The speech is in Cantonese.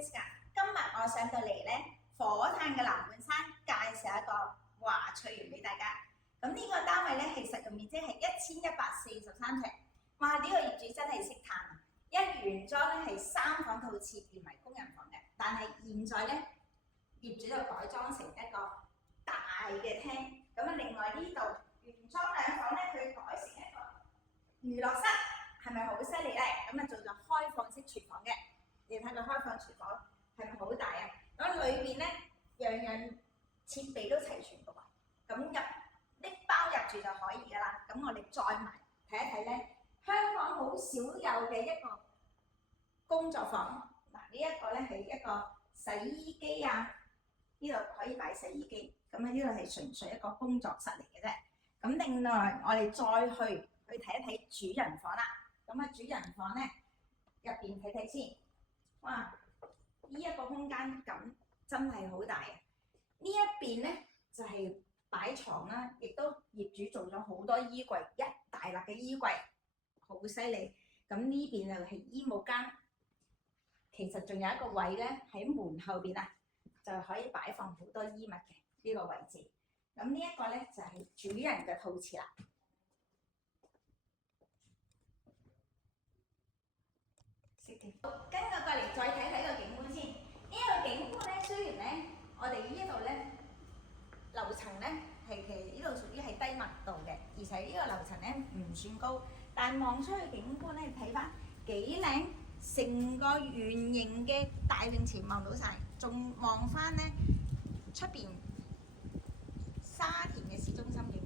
Jessica， 今日我上到嚟咧火炭嘅南半山，介紹一個華翠園俾大家。咁呢個單位咧係實用面積係1143呎。哇！呢個業主真係識嘆啊！一原裝咧係3房套廁連埋工人房嘅，但係現在咧業主就改裝成一個大嘅廳。咁啊，另外呢度原裝2房咧，佢改成一個娛樂室，係咪好犀利咧？咁啊做咗開放式廚房嘅。你睇個開放廚房係咪好大啊？咁裏邊咧樣樣設備都齊全嘅喎。咁拎包入住就可以㗎啦。咁我哋再埋睇一睇咧，香港好少有嘅一個工作房。嗱，呢一個咧係一個洗衣機啊，呢度可以擺洗衣機。咁啊，呢度係純粹一個工作室嚟嘅啫。咁另外我哋再去睇一睇主人房啦。咁啊，主人房咧入邊睇睇先。哇！呢一個空間感真係好大啊！呢一邊咧就係擺床啦，亦都業主做咗好多衣櫃，一大粒嘅衣櫃，好犀利。咁呢邊就係衣帽間，其實仲有一個位咧喺門後邊啊，就可以擺放好多衣物嘅呢個位置。咁呢一個咧就係主人嘅套廁啦。跟我過嚟再睇睇個景觀先。呢個景觀咧，雖然咧我哋呢度咧樓層咧係其實呢度屬於係低密度嘅，而且呢個樓層咧唔算高，但係望出去景觀咧睇翻幾靚，成個圓形嘅大泳池望到晒，仲望翻咧出邊沙田嘅市中心嘅